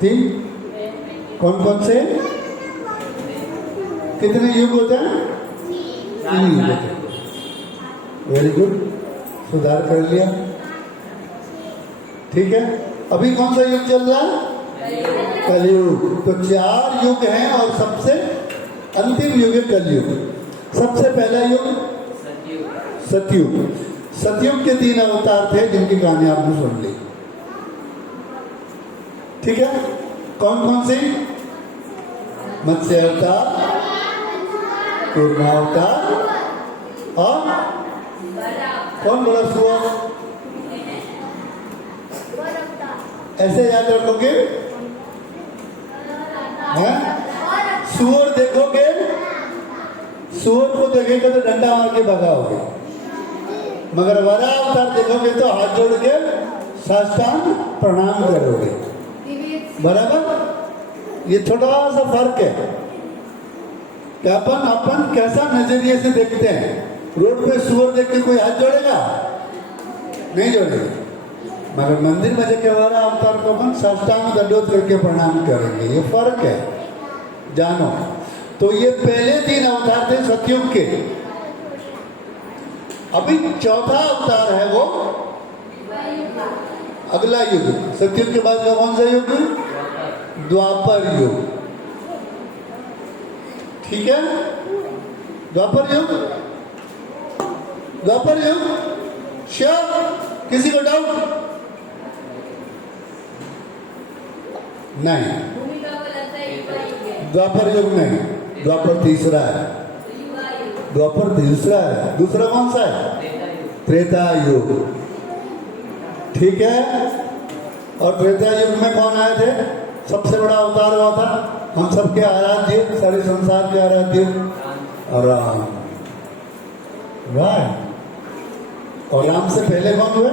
तीन। कौन कौन से? कितने युग होते हैं? तीन युग होते हैं। वेरी गुड, सुधार कर लिया। ठीक है, अभी कौन सा युग चल रहा है? कलयुग। तो 4 युग हैं और सबसे अंतिम युग है कलयुग। सबसे पहला युग सतयुग। सतयुग के 3 अवतार थे जिनकी कहानी आपने सुन ली। ठीक है, कौन कौन से? मत्स्य अवतार, कूर्मा अवतार और कौन बड़ा सुअर? ऐसे याद रखोगे? सुअर देखोगे, सुअर को देखेगा तो डंडा मार के भगाओगे, मगर वरा अवतार देखोगे तो हाथ जोड़ के साष्टांग प्रणाम करोगे। बराबर? ये छोटा सा फर्क है कि अपन कैसा नजरिए से देखते हैं। रोड पे सुअर देख के कोई हाथ जोड़ेगा? नहीं जोड़ेगा। मगर मंदिर में जाके हमारा अवतार को अपन साष्टांग दंडोत करके प्रणाम करेंगे। ये फर्क है, जानो। तो ये पहले 3 अवतार थे सतयुग के। अभी चौथा अवतार है वो अगला युग। सतयुग के बाद का कौन सा युग? द्वापर युग। ठीक है, द्वापर युग। द्वापर युग श्योर? किसी को डाउट? नहीं, द्वापर युग नहीं, द्वापर तीसरा है। द्वापर तीसरा है। दूसरा कौन सा है? त्रेता युग। ठीक है, और त्रेता युग में कौन आए थे? सबसे बड़ा अवतार हुआ था हम सबके आराध्य, सारे संसार के आराध्य राम। राइट। और राम से पहले कौन हुए?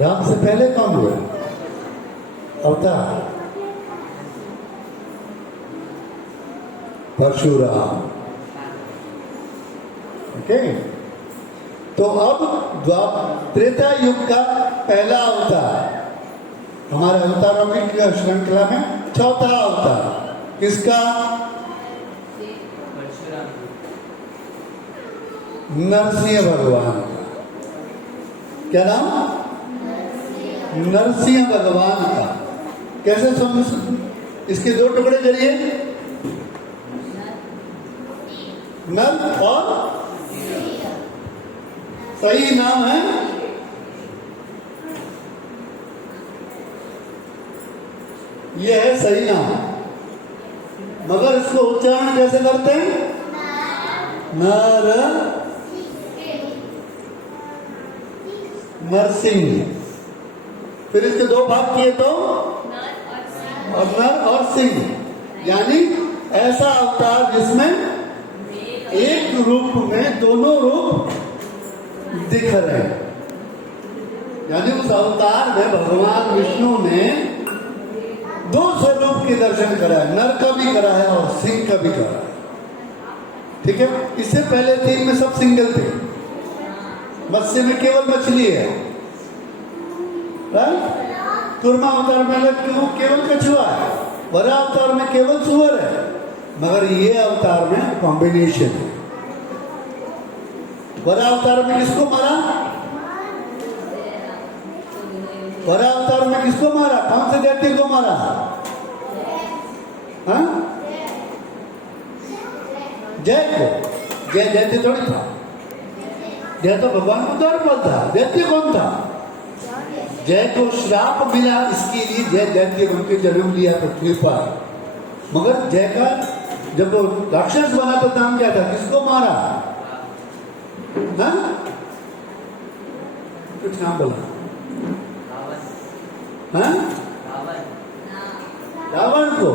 राम से पहले कौन हुए अवतार? परशुराम। ओके, तो अब त्रेता युग का पहला अवतार हमारे अवतारों की श्रृंखला में चौथा अवतार किसका? नरसिंह भगवान का। क्या नाम? नरसिंह भगवान का। कैसे समझ? इसके 2 टुकड़े करिए, नर और सही नाम है ये है सही नाम, मगर इसको उच्चारण कैसे करते हैं? नर नरसिंह। फिर इसके 2 भाग किए तो और नर और सिंह, यानी ऐसा अवतार जिसमें एक रूप में दोनों रूप दिख रहे हैं। यानी उस अवतार में भगवान विष्णु ने 2 स्वरूप के दर्शन करा है, नर का भी करा है और सिंह का भी करा है। ठीक है, इससे पहले 3 में सब सिंगल थे। मत्स्य में केवल मछली है, कूर्मा अवतार में केवल कछुआ है, वरा अवतार में केवल सुअर है, मगर ये अवतार में कॉम्बिनेशन है। वरा अवतार में किसको मारा? वरा अवतार में किसको मारा? कौन से दैत्य को मारा? हाँ, जय को। जय दैत्य थोड़ी था, जय तो भगवान को द्वारपाल था। दैत्य कौन था? जय को श्राप मिला, इसके लिए जय दैत्य बन के जन्म लिया पृथ्वी पर। मगर जय का जब वो राक्षस बना तो नाम क्या था? किसको मारा? हाँ, कुछ नाम बोला। हाँ, रावण को।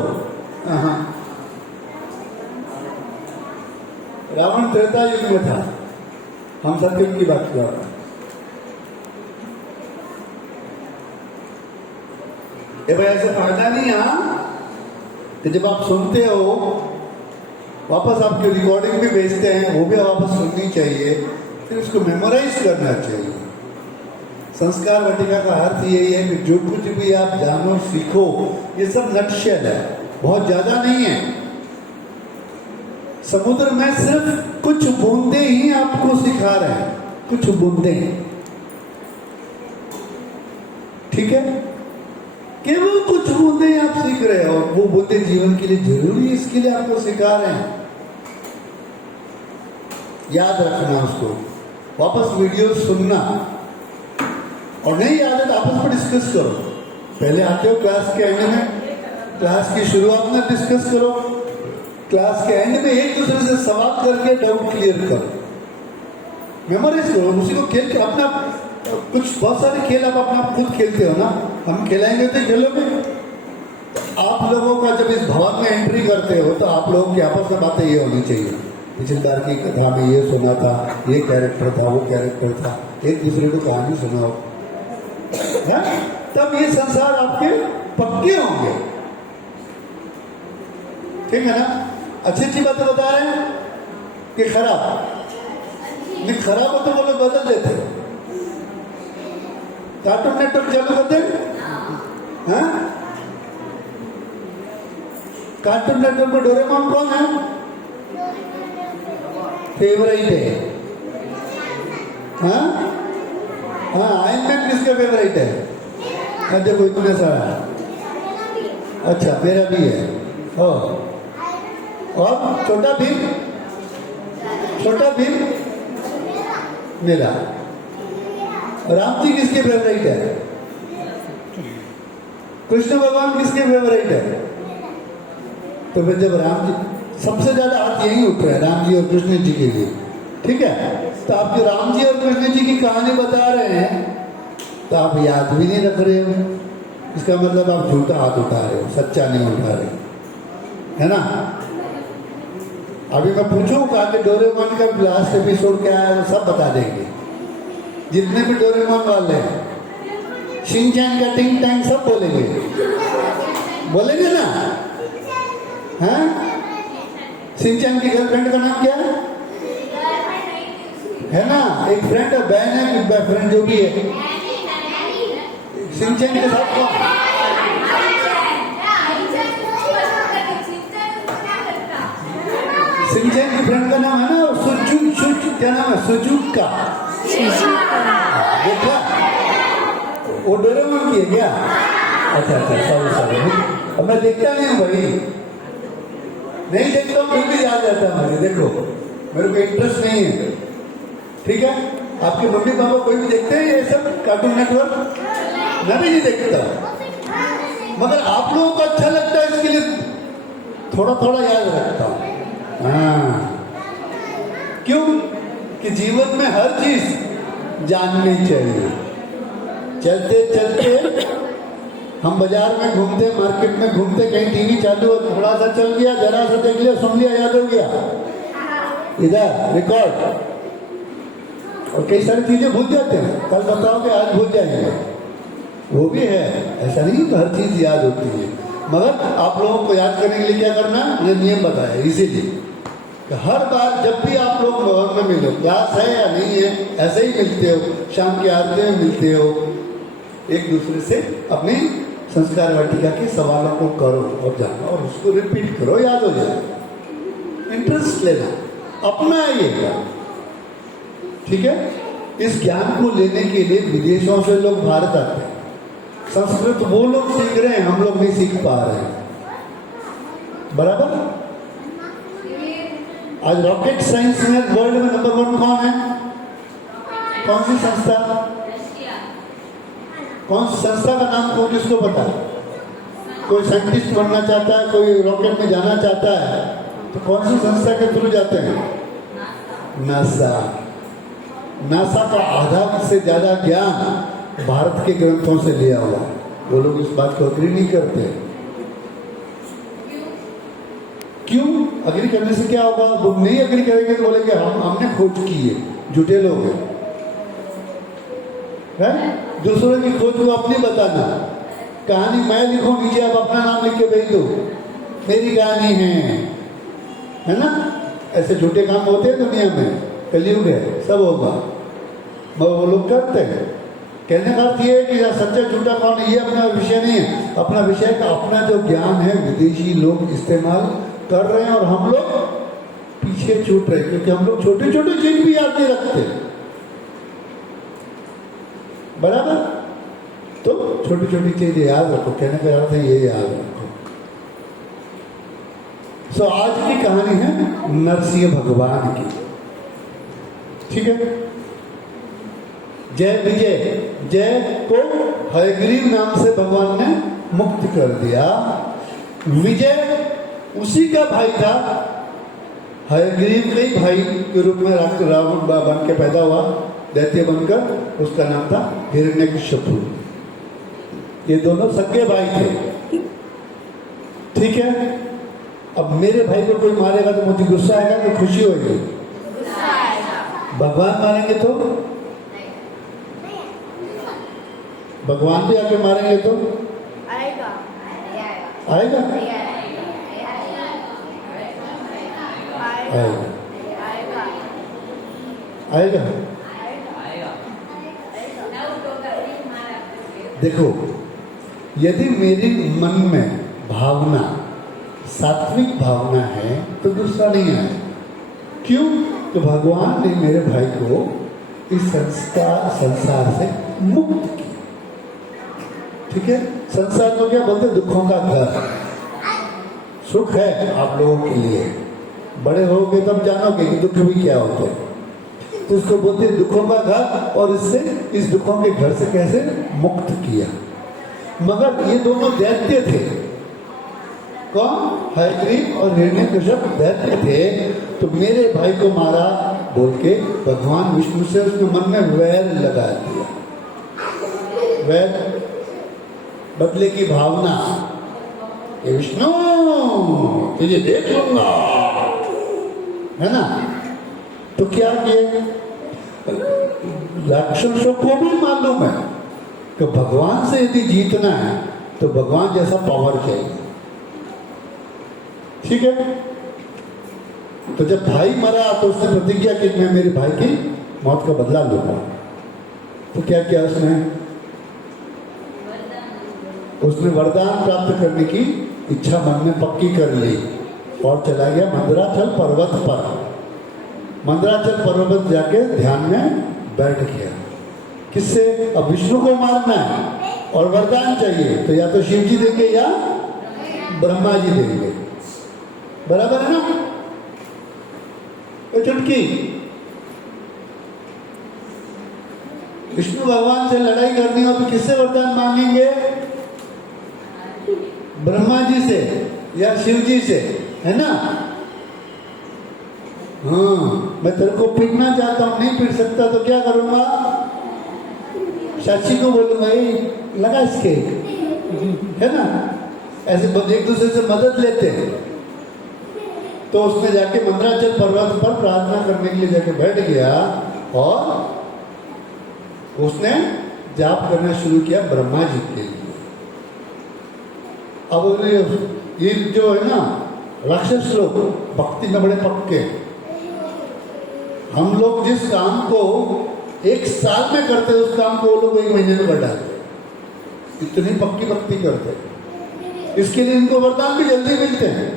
हाँ, रावण त्रेता युग में था, हम सतयुग की बात कर रहे हैं। ये भाई ऐसे फायदा नहीं है कि जब आप सुनते हो वापस आपकी रिकॉर्डिंग भी भेजते हैं, वो भी वापस सुननी चाहिए, फिर उसको मेमोराइज करना चाहिए। संस्कार वाटिका का अर्थ यही है कि जो कुछ भी आप जानो सीखो, ये सब नटशेल है, बहुत ज्यादा नहीं है। समुद्र में सिर्फ कुछ बूंदे ही आपको सिखा रहे हैं, कुछ बूंदे, ठीक है, केवल कुछ बूंदे आप सीख रहे हो। वो बूंदे जीवन के लिए जरूरी है, इसके लिए आपको सिखा रहे हैं। याद रखना उसको, वापस वीडियो सुनना, और नहीं याद है तो आपस में डिस्कस करो। पहले आते हो क्लास के एंड में, क्लास की शुरुआत में डिस्कस करो, क्लास के एंड में एक दूसरे से सवाल करके डाउट क्लियर करो, मेमोराइज करो, उसी को खेल के अपना कुछ बहुत सारे खेल आप अपना खुद खेलते हो ना, हम खिलाएंगे तो खेलोगे। तो आप लोगों का जब इस भवन में एंट्री करते हो तो आप लोगों की आपस में बातें ये होनी चाहिए, पिछली बार की कथा में ये सुना था, ये कैरेक्टर था, वो कैरेक्टर था, एक दूसरे को कहानी सुनाओ, तब ये संसार आपके पक्के होंगे, ठीक है ना। अच्छी अच्छी बातें बता रहे हैं कि खराब, नहीं खराब हो तो वो लोग बदल देते। कार्टून नेटवर्क चालू करते हैं, कार्टून नेटवर्क में डोरेमोन कौन है फेवरेट है? आयरन मैन किसका फेवरेट है? देखो इतने सारा, अच्छा मेरा भी है। और छोटा भीम, छोटा भीम मेरा। राम जी किसके फेवरेट है? कृष्ण भगवान किसके फेवरेट है? तो फिर जब राम जी, सबसे ज्यादा हाथ यही उठ रहे हैं राम जी और कृष्ण जी के लिए, ठीक है। तो आप जो राम जी और कृष्ण जी की कहानी बता रहे हैं तो आप याद भी नहीं रख रहे हो, इसका मतलब आप झूठा हाथ उठा रहे हो, सच्चा नहीं उठा रहे, है ना। अभी मैं पूछूंगा कि डोरेमोन का लास्ट एपिसोड क्या है, वो सब बता देंगे जितने भी डोरेमोन वाले हैं। शिनचैन का टिंग टैंग सब बोलेंगे, बोलेंगे ना, हैं? शिनचैन की गर्लफ्रेंड का नाम क्या है ना, एक फ्रेंड है, बहन है कि फ्रेंड जो भी है, शिनचैन के साथ कौन? शिनचैन की फ्रेंड का नाम है ना सुजुक, क्या नाम है? सुजुका। देखा वो डोरेमोन की है क्या? अच्छा सॉरी, अब मैं देखता नहीं हूँ भाई, नहीं देखता हूँ फिर भी याद रहता है मुझे। देखो मेरे को इंटरेस्ट नहीं है, ठीक है। आपके मम्मी पापा कोई भी देखते हैं ये सब कार्टून नेटवर्क? मैं भी नहीं देखता, मगर आप लोगों को अच्छा लगता है इसके लिए थोड़ा थोड़ा याद रखता हूँ। क्यों? कि जीवन में हर चीज जाननी चाहिए। चलते चलते हम बाजार में घूमते, मार्केट में घूमते, कहीं टीवी चालू हो, थोड़ा सा चल गया, जरा सा देख लिया, सुन लिया, याद हो गया, इधर रिकॉर्ड, और कई सारी चीजें भूल जाते हैं, कल बताओगे आज भूल जाएंगे, वो भी है। ऐसा नहीं कि हर चीज याद होती है, मगर आप लोगों को याद करने के लिए क्या करना, ये नियम बताया इसीलिए कि हर बार जब भी आप लोग भवन में मिलो, क्लास है या नहीं है, ऐसे ही मिलते हो, शाम की आरती में मिलते हो, एक दूसरे से अपनी संस्कार वाटिका के सवालों को करो और जानो और उसको रिपीट करो, याद हो जाए। इंटरेस्ट लेना अपना है ये ज्ञान, ठीक है। इस ज्ञान को लेने के लिए विदेशों से लोग भारत आते हैं, संस्कृत वो लोग सीख रहे हैं, हम लोग नहीं सीख पा रहे हैं, बराबर। आज रॉकेट साइंस में वर्ल्ड में नंबर 1 कौन है? कौन सी संस्था? कौन सी संस्था का नाम को किसको पता? कोई साइंटिस्ट बनना चाहता है, कोई रॉकेट में जाना चाहता है, तो कौन सी संस्था के थ्रू जाते हैं? नासा। नासा का आधा से ज्यादा ज्ञान भारत के ग्रंथों से लिया हुआ है। वो लोग इस बात को अग्री नहीं करते। क्यों? अग्री करने से क्या होगा? वो नहीं अग्री करेंगे तो बोलेंगे हमने खोज की है, झूठे लोग हैं। दूसरों की खोज को अपनी बताना, कहानी मैं लिखूं, नीचे आप अपना नाम लिख के भेज दो, मेरी कहानी है ना। ऐसे झूठे काम होते हैं दुनिया में, कलयुग है, सब होगा, मगर वो लोग करते हैं। कहने का अर्थ ये है कि सच्चा झूठा कौन है, ये अपना विषय नहीं है। अपना विषय का अपना जो ज्ञान है विदेशी लोग इस्तेमाल कर रहे हैं और हम लोग पीछे छूट रहे, क्योंकि हम लोग छोटे छोटे चीज भी याद नहीं रखते। बराबर, तो छोटी छोटी चीज याद रखो, कहने का अर्थ है ये याद रखो। सो आज की कहानी है नरसिंह भगवान की, ठीक है। जय विजय, जय को हयग्रीव नाम से भगवान ने मुक्त कर दिया। विजय उसी का भाई था, हयग्रीव के ही भाई के रूप में रावण बन के पैदा हुआ, दैत्य बनकर। उसका नाम था हिरण्यकशिपु। ये दोनों सगे भाई थे, ठीक है। अब मेरे भाई को कोई मारेगा तो मुझे गुस्सा आएगा तो खुशी होगी? भगवान मारेंगे तो? भगवान भी आके मारेंगे तो आएगा? आएगा? आएगा। देखो, यदि मेरे मन में भावना सात्विक भावना है तो दूसरा नहीं आए। क्यों? तो भगवान ने मेरे भाई को इस संसार से मुक्त किया, ठीक है। संसार को क्या बोलते? दुखों का घर। सुख है आप लोगों के लिए, बड़े होगे तब जानोगे कि दुख भी क्या होते हैं। तो इसको बोलते हैं दुखों का घर, और इससे इस दुखों के घर से कैसे मुक्त किया। मगर ये दोनों दैत्य थे। कौन? हयग्रीव और हिरण्यकशिप दैत्य थे। तो मेरे भाई को मारा बोल के भगवान विष्णु से उसके मन में वैर लगा दिया। वैर, बदले की भावना, ये विष्णु तुझे देख लूंगा, है ना। तो क्या किया? राक्षसों को भी मालूम है कि भगवान से यदि जीतना है तो भगवान जैसा पावर चाहिए, ठीक है। तो जब भाई मरा तो उसने प्रतिज्ञा की मैं मेरे भाई की मौत का बदला लूंगा। तो क्या किया उसने? उसने वरदान प्राप्त करने की इच्छा मन में पक्की कर ली और चला गया मंदराचल पर्वत पर। मंदराचल पर्वत जाके ध्यान में बैठ गया। किससे? अब विष्णु को मारना है और वरदान चाहिए, तो या तो शिव जी देंगे या ब्रह्मा जी देंगे। बराबर है ना? तो चुटकी विष्णु भगवान से लड़ाई करनी हो तो किससे वरदान मांगेंगे? ब्रह्मा जी से या शिव जी से, है ना। हाँ, मैं तेरे को पीटना चाहता हूं, नहीं पीट सकता तो क्या करूंगा? साक्षी को बोलूंगा लगा इसके, है ना। ऐसे एक दूसरे से मदद लेते हैं। तो उसने जाके मंदराचल पर्वत पर प्रार्थना करने के लिए जाके बैठ गया और उसने जाप करना शुरू किया ब्रह्मा जी के लिए। अब ये जो है ना राक्षस लोग भक्ति में बड़े पक्के। हम लोग जिस काम को एक साल में करते हैं उस काम को वो लोग एक महीने में कर डालते। इतनी पक्की भक्ति करते। इसके लिए इनको वरदान भी जल्दी मिलते हैं,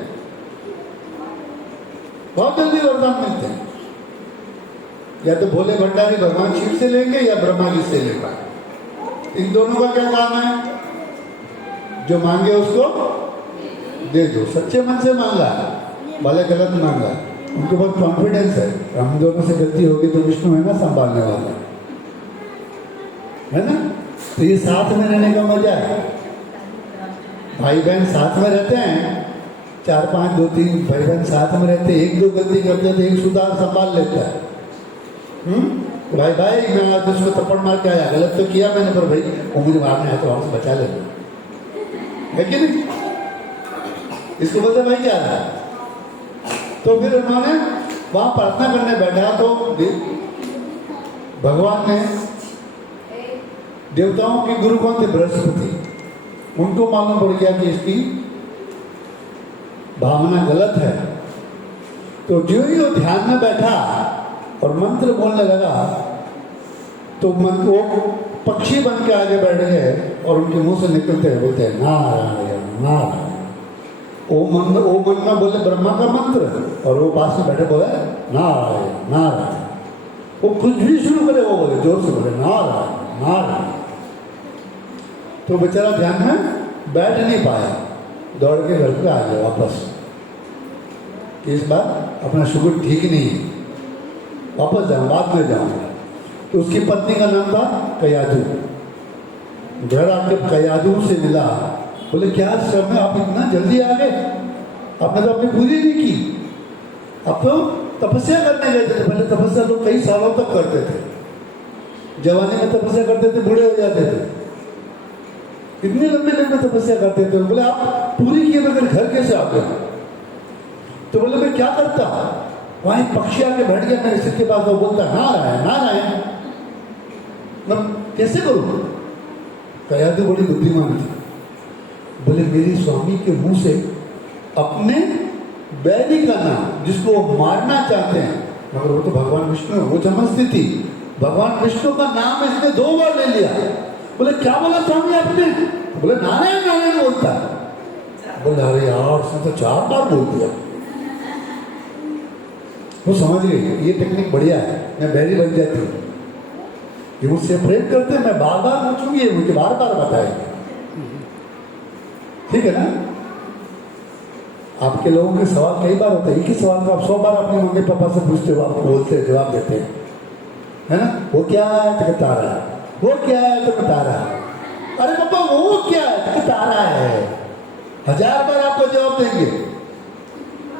बहुत जल्दी वरदान मिलते हैं। या तो भोले भंडारी भगवान शिव से लेंगे या ब्रह्मा जी से लेंगे। इन दोनों का क्या काम है? जो मांगे उसको दे दो। सच्चे मन से मांगा, भले गलत मांगा, उनको बहुत कॉन्फिडेंस है हम दोनों से गलती होगी तो विष्णु है ना संभालने वाला, है ना। तो ये साथ में रहने का मजा है। भाई बहन साथ में रहते हैं, 4 5 2 3 भाई बहन साथ में रहते हैं। एक दो गलती करते तो एक सुधार संभाल लेता है। भाई भाई मैं आज उसको थप्पड़ मार के आया, गलत तो किया मैंने, पर भाई वो मुझे मारना है तो हमसे बचा लेना, है कि नहीं। इसको बोलते भाई क्या है। तो फिर उन्होंने वहां प्रार्थना करने बैठा तो भगवान ने देवताओं के गुरु कौन थे? बृहस्पति। उनको मालूम पड़ गया कि इसकी भावना गलत है। तो जो ही वो ध्यान में बैठा और मंत्र बोलने लगा तो मन को पक्षी बन के आगे बैठ गए और उनके मुंह से निकलते हैं, बोलते हैं नारायण नारायण। ओम में बोले ब्रह्मा का मंत्र और वो पास में बैठे बोले नारायण नारायण। वो कुछ भी शुरू करे वो बोले जोर से बोले नारायण नारायण। तो बेचारा ध्यान में बैठ नहीं पाया, दौड़ के घर पे आ गया वापस। इस बार अपना शुगर ठीक नहीं है, वापस जाऊँ, बाद में जाऊँगा। तो उसकी पत्नी का नाम था कयादू। घर आके कयादू से मिला, बोले क्या समय आप इतना जल्दी आ गए, आपने तो अपनी पूरी नहीं की, अब तो तपस्या करने गए थे। पहले तपस्या तो कई सालों तक करते थे, जवानी में तपस्या करते थे, बूढ़े हो जाते थे, इतनी लंबी लंबी तपस्या करते थे। बोले आप पूरी किए बगैर घर कैसे आ गए? तो बोले मैं क्या करता, वहां एक पक्षी आके बैठ गया मेरे सिर के पास, वो बोलता नारायण नारायण, मैं कैसे करूं? कयादू बड़ी बुद्धिमान थी, बोले मेरी स्वामी के मुंह से अपने बैरी का नाम, जिसको वो मारना चाहते हैं, मगर वो तो भगवान विष्णु है, वो समझती थी भगवान विष्णु का नाम इसने 2 बार ले लिया। बोले क्या बोला स्वामी आपने? बोले नारायण नारायण बोलता है। बोले अरे यार उसने तो 4 बार बोल दिया। वो समझ गई ये टेक्निक बढ़िया है, मैं बैरी बन जाती हूँ, ये मुझसे प्रेम करते हैं, मैं बार बार पूछूंगी, ये मुझे बार बार बताएंगे। ठीक है ना? आपके लोगों के सवाल कई बार होते हैं, एक ही सवाल को आप 100 बार अपने मम्मी पापा से पूछते हो, आपको बोलते हैं, जवाब देते हैं, है ना? वो क्या है तो तारा, वो क्या है तो तारा, अरे पापा वो क्या है तो तारा है। 1000 बार आपको जवाब देंगे,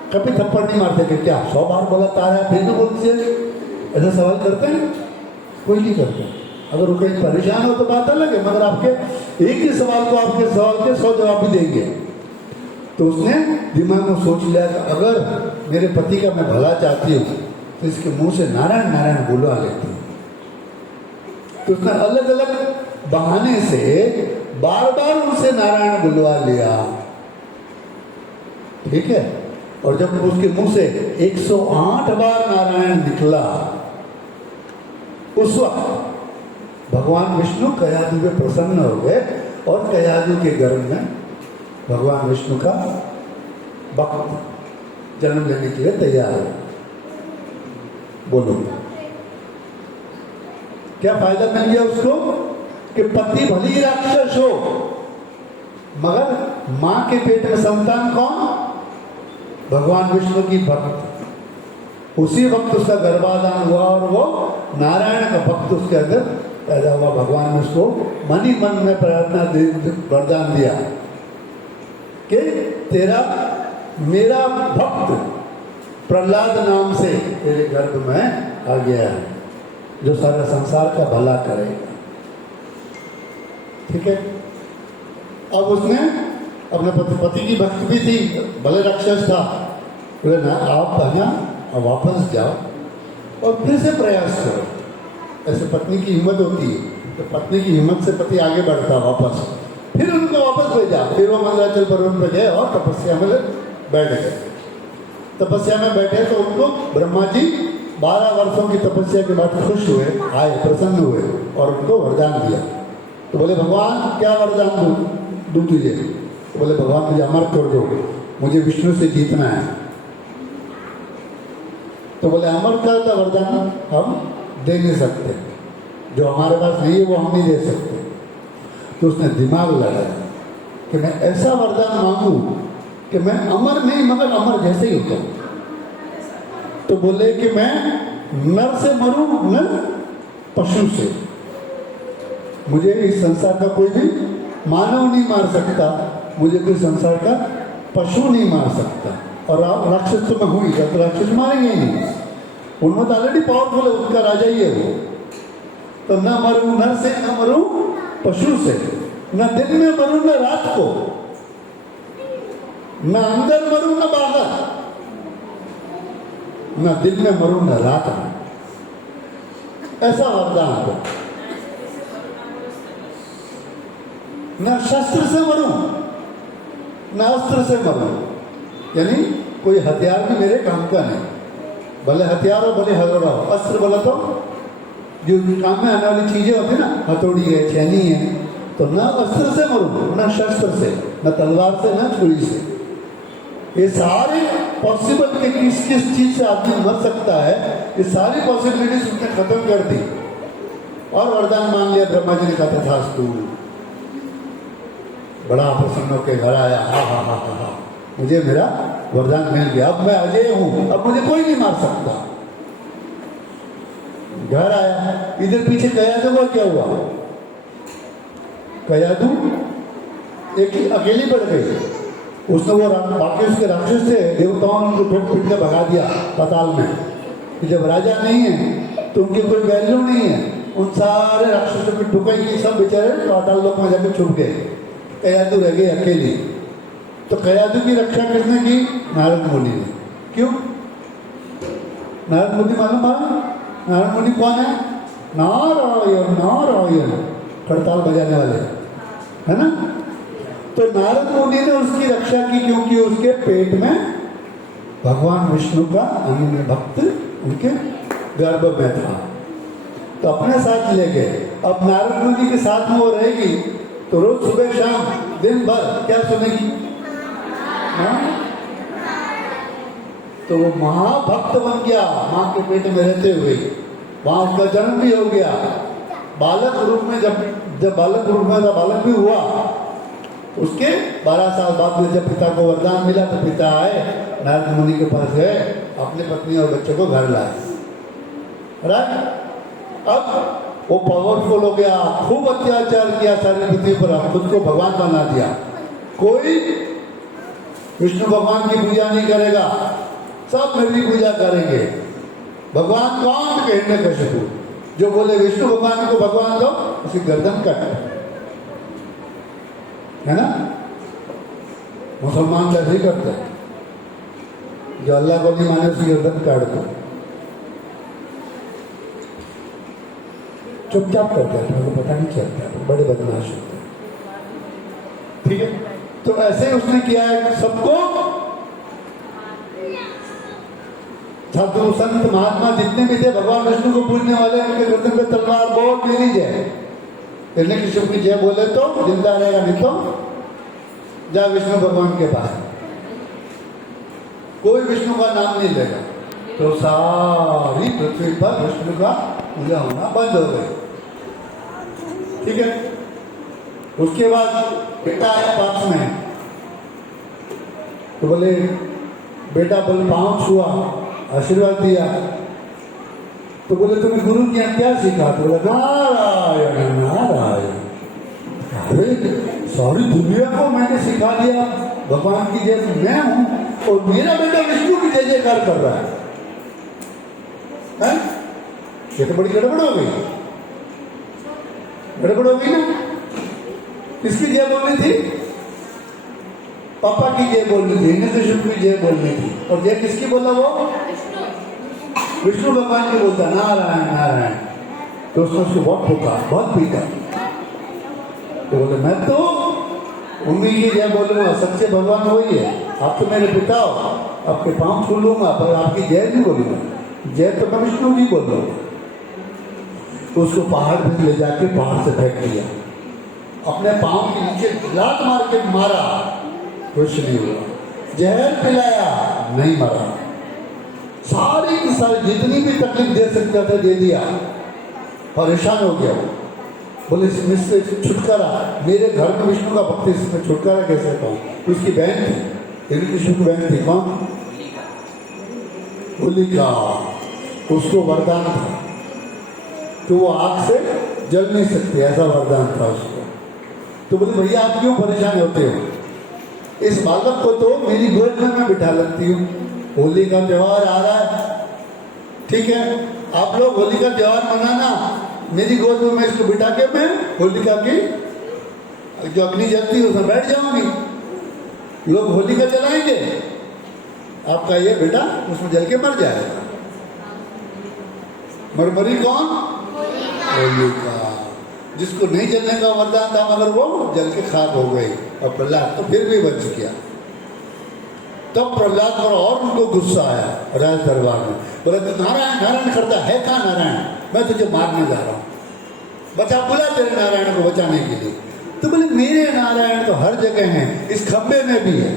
कभी थप्पड़ नहीं मारते कि क्या 100 बार बोला तारा है फिर भी बोलते हैं। ऐसा सवाल करते हैं? कोई नहीं करता। अगर वो कहीं परेशान हो तो बात अलग है, मगर आपके एक ही सवाल को आपके सवाल के 100 जवाब भी देंगे। तो उसने दिमाग में सोच लिया कि अगर मेरे पति का मैं भला चाहती हूँ तो इसके मुंह से नारायण नारायण बुलवा लेती हूँ। तो उसने अलग अलग बहाने से बार बार उनसे नारायण बुलवा लिया। ठीक है? और जब उसके मुंह से 108 बार नारायण निकला, उस वक्त भगवान विष्णु कयादू पे प्रसन्न हो गए और कयादू के गर्भ में भगवान विष्णु का भक्त जन्म लेने के लिए तैयार हो। बोलो क्या फायदा मिल गया उसको कि पति भली ही राक्षस हो, मगर मां के पेट में संतान कौन? भगवान विष्णु की भक्त। उसी वक्त उसका गर्भाधान हुआ और वो नारायण का भक्त उसके अंदर पैदा हुआ। भगवान ने उसको मन ही मन में प्रार्थना वरदान दिया कि तेरा मेरा भक्त प्रहलाद नाम से तेरे गर्भ में आ गया है, जो सारा संसार का भला करेगा। ठीक है? अब उसने अपने पति की भक्त भी थी, भले राक्षस था, बोले ना आप है ना अब वापस जाओ और फिर से प्रयास करो। ऐसे पत्नी की हिम्मत होती है, तो पत्नी की हिम्मत से पति आगे बढ़ता वापस, फिर उनको वापस भेजा। फिर वो मंदराचल पर्वत पर गए और तपस्या में बैठ गए। तपस्या में बैठे तो उनको ब्रह्मा जी 12 वर्षों की तपस्या के बाद खुश हुए, आए, प्रसन्न हुए और उनको वरदान दिया। तो बोले भगवान क्या वरदान दूं तुझे? तो बोले भगवान मुझे अमर कर दो, मुझे विष्णु से जीतना है। तो बोले अमर का वरदान हम दे नहीं सकते, जो हमारे पास नहीं है वो हम नहीं दे सकते। तो उसने दिमाग लगाया कि मैं ऐसा वरदान मांगू कि मैं अमर नहीं मगर अमर जैसे ही होता। तो बोले कि मैं नर से मरूं न पशु से, मुझे इस संसार का कोई भी मानव नहीं मार सकता, मुझे कोई संसार का पशु नहीं मार सकता। और राक्षस तो मैं हुई, तो राक्षस मारेंगे ही नहीं, उनमें तो ऑलरेडी पावरफुल है, उनका राजा ही है वो। तो न मरूं नर से न मरूं पशु से, न दिन में मरूं न रात को, न अंदर मरूं न बाहर, न दिन में मरूं न रात में। ऐसा वरदान हो। न शस्त्र से मरूं न अस्त्र से मरूं, यानी कोई हथियार भी मेरे काम का नहीं, भले हथियार हो भले हथौड़ा हो, अस्त्र बोला तो जो काम में आने वाली चीजें होती है ना, हथौड़ी है, छेनी है, तो न अस्त्र से मरो, न शस्त्र से, न तलवार से, न छुरी से। ये सारे पॉसिबल के किस किस चीज से आदमी मर सकता है, ये सारी पॉसिबिलिटीज उसने खत्म कर दी और वरदान मांग लिया। ब्रह्मा जी ने कहा तथास्तु। बड़ा प्रसन्न होकर घर आया, हा हा हा हा हा, मुझे मेरा वरदान मिल गया, अब मैं अजय हूं, अब मुझे कोई नहीं मार सकता। घर आया, इधर पीछे कयादू का क्या हुआ? कयादू एक अकेली पड़ गई। उसने वो बाकी उसके राक्षस थे, देवताओं ने उनको ठोक पीट के भगा दिया पाताल में कि जब राजा नहीं है तो उनकी कोई वैल्यू नहीं है। उन सारे राक्षसों की ठुकाई की, सब बेचारे पाताल लोक में जाकर छुप गए। कयादू रह गई अकेली। तो कयादू की रक्षा किसने की? नारद मुनि ने। क्यों? नारद मुनि मालूम? नारद मुनि कौन है? नारायण नारायण, खड़ताल बजाने वाले, है ना? तो नारद मुनि ने उसकी रक्षा की क्योंकि उसके पेट में भगवान विष्णु का अन्य भक्त उनके गर्भ में था, तो अपने साथ ले गए। अब नारद मुनि के साथ में वो रहेगी तो रोज सुबह शाम दिन भर क्या सुनेगी? हाँ? तो वो महाभक्त बन गया मां के पेट में रहते हुए। वहां उसका जन्म भी हो गया बालक रूप में। जब बालक रूप में बालक भी हुआ, उसके 12 साल बाद में जब पिता को वरदान मिला तो पिता आए, नारद मुनि के पास गए, अपनी पत्नी और बच्चे को घर लाए। राइट? अब वो पावरफुल हो गया, खूब अत्याचार किया सारी पृथ्वी पर, खुद को भगवान बना दिया। कोई विष्णु भगवान की पूजा नहीं करेगा, सब मेरी पूजा करेंगे। भगवान कौन? हिरण्यकशिपु। जो बोले विष्णु भगवान को भगवान दो, उसकी गर्दन कट, है ना? मुसलमान तो ऐसे करते हैं, जो अल्लाह को नहीं माने उसकी गर्दन काट दो। चुपचाप करते हैं, तो पता नहीं चलता, तो बड़े बदमाश होते हैं। ठीक है, तो ऐसे उसने किया है सबको। साधु संत महात्मा जितने भी थे भगवान विष्णु को पूजने वाले, उनके गर्दन पे तलवार बहुत मेरी जय, हिरण्यकशिपु की जय बोले तो जिंदा रहेगा, नहीं तो जा विष्णु भगवान के पास। कोई विष्णु का नाम नहीं लेगा, तो सारी पृथ्वी पर विष्णु का पूजा होना बंद हो गई। ठीक है, उसके बाद बेटा आया पास में, तो बोले बेटा बोले पांव छुआ, आशीर्वाद दिया। तो बोले तुम्हें गुरु ने क्या सीखा? तो बोले नारायण नारायण। अरे सारी दुनिया को मैंने सिखा दिया भगवान की जय मैं हूं, और मेरा बेटा विष्णु की जय जयकार कर रहा है? ये तो बड़ी गड़बड़ हो गई, गड़बड़ हो गई ना। किसकी जय बोलनी थी? पापा की जय बोलनी थी, हिरण्यकशिपु की जय बोलनी थी। और जय किसकी बोला? वो विष्णु भगवान की बोलता नारायण नारायण। तो उसने उसको बहुत ठोका, बहुत पीटा। तो बोले मैं तो उन्हीं की जय बोलूंगा, सच्चे भगवान वही है। आप तो मेरे पिता हो, आपके पांव छू लूंगा, पर आपकी जय नहीं बोलूंगा। जय तो मैं विष्णु की बोल रहा हूँ। तो उसको पहाड़ पे ले जाके पहाड़ से फेंक दिया, अपने पांव के नीचे लात मार के मारा, कुछ नहीं हुआ। जहर पिलाया, नहीं मरा। सारी की सारी जितनी भी तकलीफ दे सकता था दे दिया, परेशान हो गया। बोले इससे छुटकारा, मेरे घर में विष्णु का भक्त, इसमें छुटकारा कैसे पाऊं? तो उसकी बहन थी, हिरण्यकशिपु की बहन थी, कौन? होलिका। उसको वरदान था कि वो आग से जल नहीं सकती, ऐसा वरदान था उसको। तो बोले भैया आप क्यों परेशान होते हो? इस बालक को तो मेरी गोद में मैं बिठा लगती हूँ। होली का त्योहार आ रहा है, ठीक है, आप लोग होली का त्योहार मनाना, मेरी गोद में मैं इसको बिठा के मैं होलिका की जो अग्नि जलती है उसमें बैठ जाऊंगी, लोग होलिका जलाएंगे, आपका ये बेटा उसमें जल के मर जाएगा। मरमरी कौन? होलिका, जिसको नहीं जलने का वरदान था मगर वो जल के खाक हो गई। और प्रहलाद तो फिर भी बच गया। तब प्रहलाद पर और उनको गुस्सा आया राज दरबार में। बोला तो नारायण नारायण करता है, कहाँ नारायण? मैं तुझे मारने जा रहा हूँ, बचा, बुला तेरे नारायण को बचाने के लिए। तो बोले मेरे नारायण तो हर जगह हैं, इस खंबे में भी है।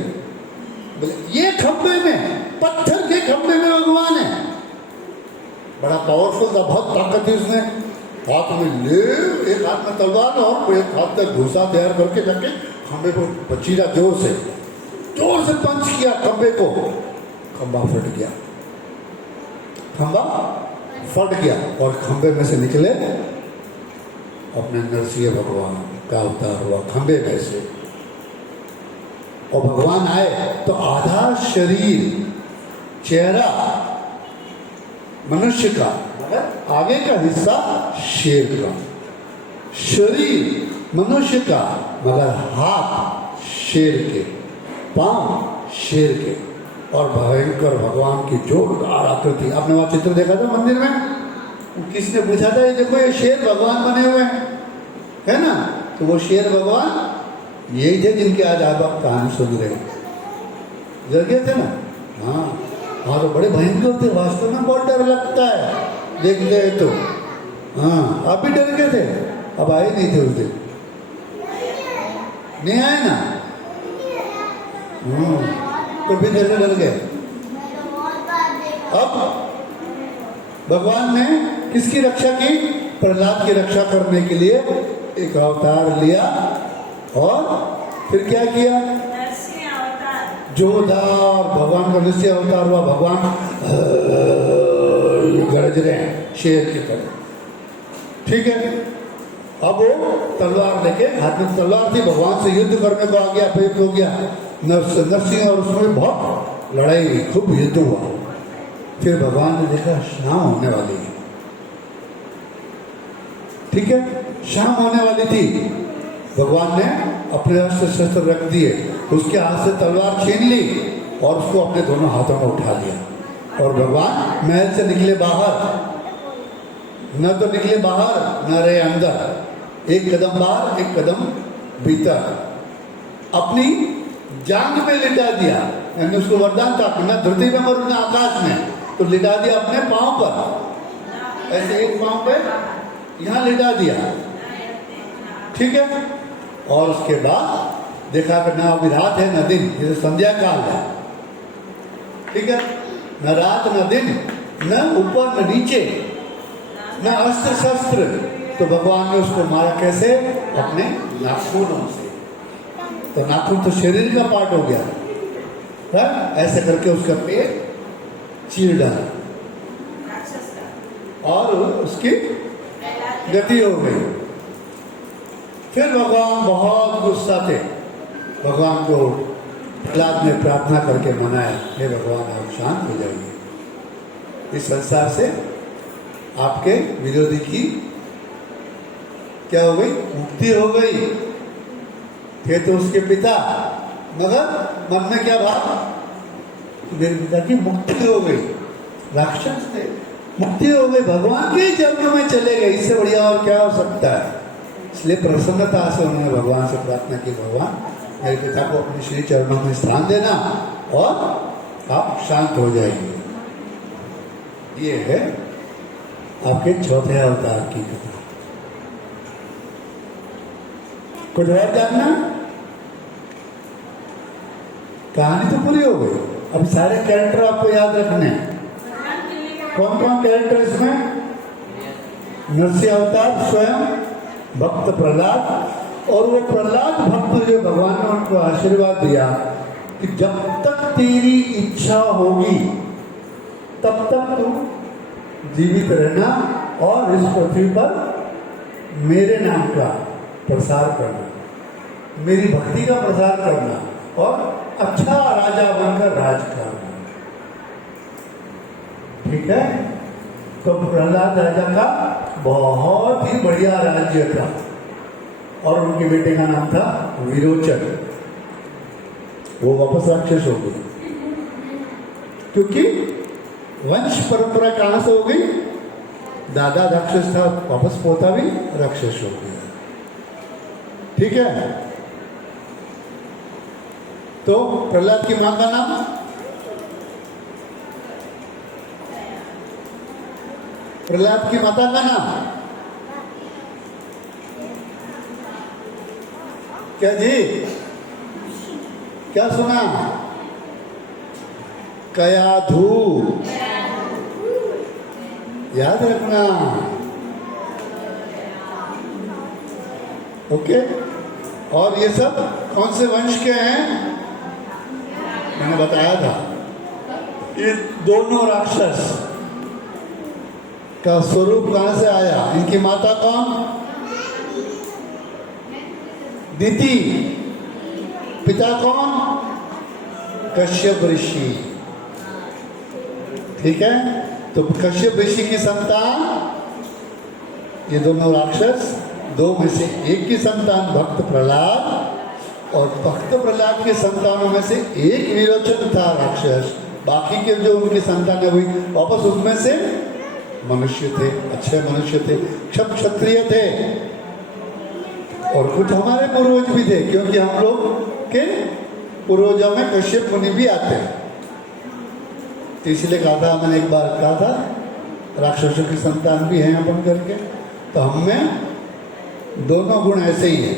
बोले ये खंबे में, पत्थर के खंबे में भगवान है। बड़ा पावरफुल था, बहुत ताकत थी उसने। हाथ में ले, एक हाथ में तलवार और एक हाथ तक घुसा तैयार करके जाके खंबे को बचीरा जोर से पंच किया खंबे को। खंबा फट गया, खंबा फट गया और खंबे में से निकले अपने नरसिंह भगवान का अवतार हुआ खंबे में से। और भगवान आए तो आधा शरीर, चेहरा मनुष्य का, मगर आगे का हिस्सा शेर का, शरीर मनुष्य का मगर हाथ शेर के, पांव शेर के, और भयंकर भगवान की जोरदार आकृति। आपने वहां चित्र देखा था मंदिर में? किसने पूछा था ये देखो ये शेर भगवान बने हुए हैं, है ना? तो वो शेर भगवान यही थे जिनके आज आप कहानी सुन रहे हैं, जगह थे ना। हाँ हाँ, तो बड़े भयंकर थे, वास्तव में बहुत डर लगता है देखते हैं तो। हाँ, आप भी डर गए थे? अब आए नहीं थे उस दिन, नहीं आए ना? तो भी कैसे डर गए? अब भगवान ने किसकी रक्षा की? प्रहलाद की रक्षा करने के लिए एक अवतार लिया और फिर क्या किया? जोरदार भगवान का नृसिंह अवतार हुआ। भगवान गरज रहे हैं शेर की तरह, ठीक है। अब वो तलवार लेके, हाथ में तलवार थी, भगवान से युद्ध करने को आ गया, फिर हो गया नरसिंह, और उसमें बहुत लड़ाई हुई, खूब युद्ध हुआ। फिर भगवान ने देखा शाम होने वाली है, ठीक है, शाम होने वाली थी। भगवान ने अपने अस्त्र शस्त्र रख दिए, उसके हाथ से तलवार छीन ली और उसको अपने दोनों हाथों में उठा लिया। और भगवान महल से निकले बाहर, न तो निकले बाहर न रहे अंदर, एक कदम बाहर एक कदम भीतर, अपनी जांग में लिटा दिया। यानी उसको वरदान था कि मैं धरती में मरूं न आकाश में, तो लिटा दिया अपने पांव पर, ऐसे एक पांव पे यहां लिटा दिया, ठीक है। और उसके बाद देखा कि ना अभी रात है न दिन, ये संध्या काल है, ठीक है, न रात न दिन, न ऊपर न नीचे, न अस्त्र शस्त्र। तो भगवान ने उसको मारा कैसे? अपने नाखूनों से। तो नाखून तो शरीर का पार्ट हो गया है? ऐसे करके उसका पेट चीर डाला और उसकी गति हो गई। फिर भगवान बहुत गुस्सा थे, भगवान को प्रहलाद ने प्रार्थना करके मनाया, हे भगवान आप शांत हो जाइए, इस संसार से आपके विरोधी की क्या हो गई? मुक्ति हो गई। थे तो उसके पिता, मगर मन में क्या भाव? मेरे पिता की मुक्ति हो गई, राक्षस थे, मुक्ति हो गई, भगवान के चरणों में चले गए, इससे बढ़िया और क्या हो सकता है? इसलिए प्रसन्नता से उन्होंने भगवान से प्रार्थना की, भगवान मेरे पिता को अपने श्री चरणों में स्थान देना और आप शांत हो जाएंगे। ये है आपके चौथे अवतार की कथा। कुछ और जानना? कहानी तो पूरी हो गई, अब सारे कैरेक्टर आपको याद रखने हैं। कौन कौन कैरेक्टर इसमें? नरसिंह अवतार स्वयं, भक्त प्रहलाद, और वो प्रहलाद भक्त जो भगवान ने उनको आशीर्वाद दिया कि जब तक तेरी इच्छा होगी तब तक तू जीवित रहना और इस पृथ्वी पर मेरे नाम का प्रसार करना, मेरी भक्ति का प्रसार करना और अच्छा राजा बनकर राज करना, ठीक है। तो प्रहलाद राजा का बहुत ही बढ़िया राज्य था और उनके बेटे का नाम था विरोचन। वो वापस राक्षस हो गई, क्योंकि वंश परंपरा कहां से हो गई? दादा राक्षस था, वापस पोता भी राक्षस हो गया, ठीक है। तो प्रहलाद की मां का नाम प्रहलाद की माता का नाम क्या जी? क्या सुना? कयाधु, याद रखना। ओके। और ये सब कौन से वंश के हैं? मैंने बताया था, ये दोनों राक्षस का स्वरूप कहां से आया? इनकी माता कौन? दिति। पिता कौन? कश्यप ऋषि। ठीक है, तो कश्यप ऋषि की संतान ये दोनों राक्षस, दो में से एक की संतान भक्त प्रहलाद, और भक्त प्रहलाद के संतानों में से एक विरोचन था राक्षस, बाकी के जो उनकी संतान हुई वापस उनमें से मनुष्य थे, अच्छे मनुष्य थे, सब क्षत्रिय थे, और कुछ हमारे पूर्वज भी थे, क्योंकि हम लोग के पूर्वजों में कश्यप मुनि भी आते हैं। तो इसलिए कहा था, मैंने एक बार कहा था राक्षसों की संतान भी हैं अपन करके, तो हम में दोनों गुण ऐसे ही हैं।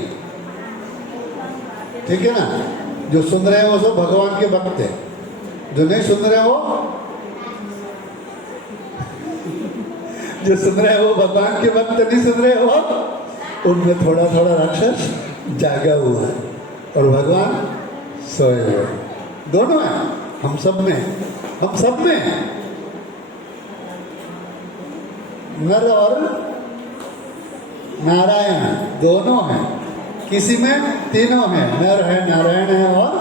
ठीक है ना? जो सुन रहे हो सब भगवान के भक्त हैं, जो नहीं सुन रहे हो, जो सुन रहे हो भगवान के भक्त नहीं सुन रहे हो, उनमें थोड़ा थोड़ा राक्षस जागा हुआ है और भगवान सोए हुए। दोनों हैं हम सब में, हम सब में नर और नारायण दोनों हैं, किसी में तीनों हैं, नर है, नारायण है और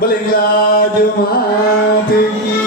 बलिंगराज मात की